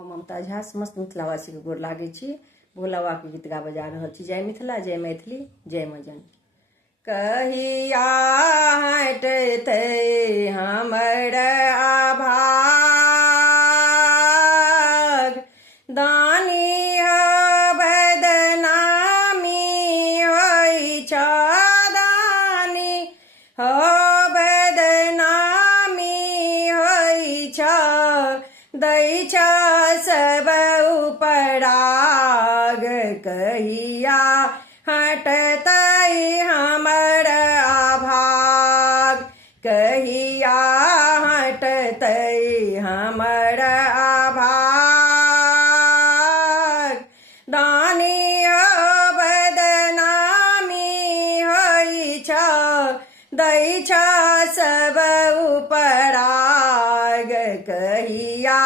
ममता झा समस्त मिथिलावासी के गोर लागे छी। भोला बाबा के गीत गा बजा रहल छी। जय मिथिला, जय मैथिली, जय माँ जानकी। कहिया हटते हमर आभाग, दानी बदनामी होइ छ, दानी हो बदनामी होइ छ, दै छ सब उपराग। कहिया हटतै हमर आभाग, कहिया हटतै हमर आभाग, दानी हो बदनामी होइ छ, दै छ सब उपराग। कहिया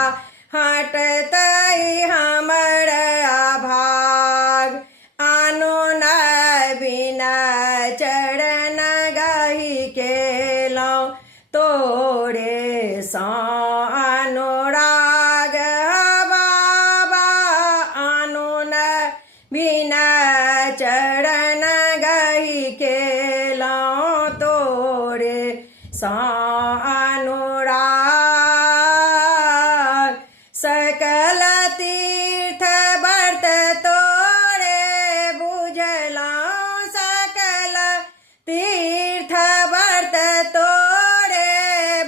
हटतै हमर आभाग, आनो न बिना चरण गहि केलौं, तोरे सँ अनुराग बाबा। आनो न बिना चरण गहि केलौं, तोरे सँ अनुराग। सकल तीर्थ व्रत तोरे बुझलौं, सकल तीर्थ व्रत तोरे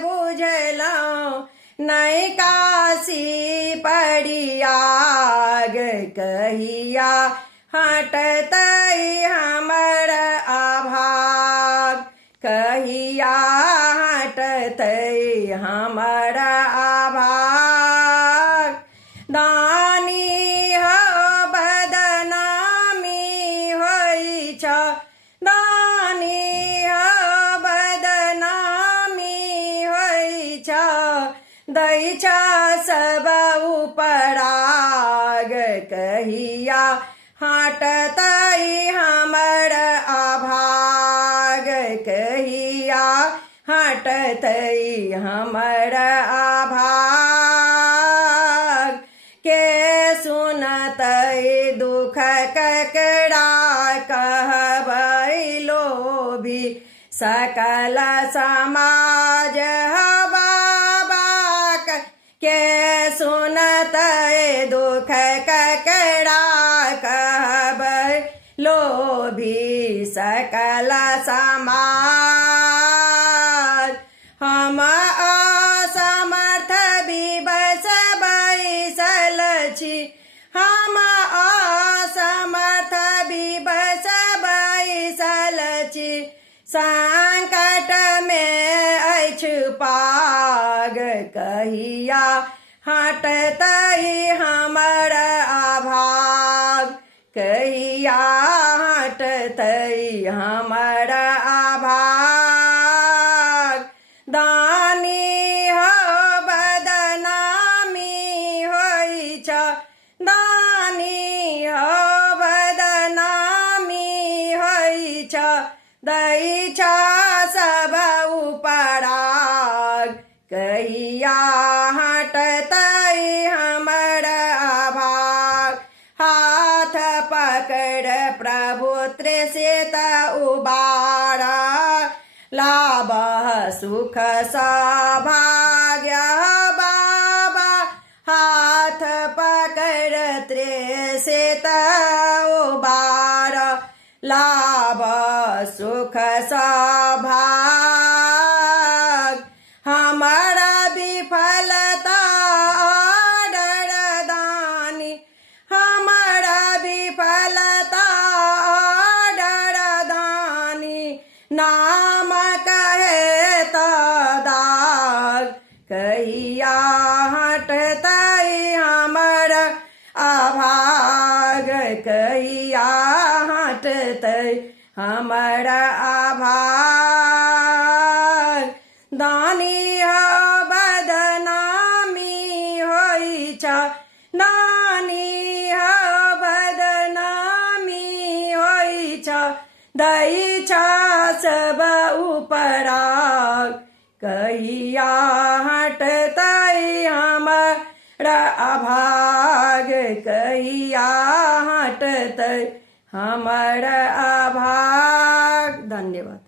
बुझलौं, नै काशी परियाग। कहिया हटतै हमर आभाग, कहिया हटतै हमर आभाग, दानी हो बदनामी होइ छ, दानी हो बदनामी होइ छ, दै छ सब उपराग। कहिया हटतै हमर आभाग, कहिया हटतै हमर आभाग। के सुनतै दुख ककरा कहबै लोभी, सकल समाज हो बाबा। के सुनतै दुख ककरा कहबै लोभी, सकल समाज। हम असमर्थ विवश बैसल छी, हम असमर्थ विवश बैसल छी, संकट में अछि पाग। कहिया हटतै हमर आभाग, कहिया हटतै हमर आभाग, दानी हो बदनामी होइ छ, दानी हो बदनामी होइ छ, दै छ सब उपराग। कहिया हटतै हमर आभाग, हाथ पकड़ प्रभु त्रिषित उबार, लाभः सुख सौभाग्य बाबा। हाथ पकड़ त्रिषित उबार, लाभ सुख सौभाग्य। हमारा विफलता डर दानी, हमारा विफलता डर दानी, नाम कहे त दाग। कहिया हटतै हमर आभाग, कहिया हटतै हमर आभाग, दानी हो बदनामी होइ छ, दानी हो बदनामी होइ छ, दै छ सब उपराग। कहिया हटतै हमर आभाग। भाग कहिया हटतै हमर अभाग। धन्यवाद।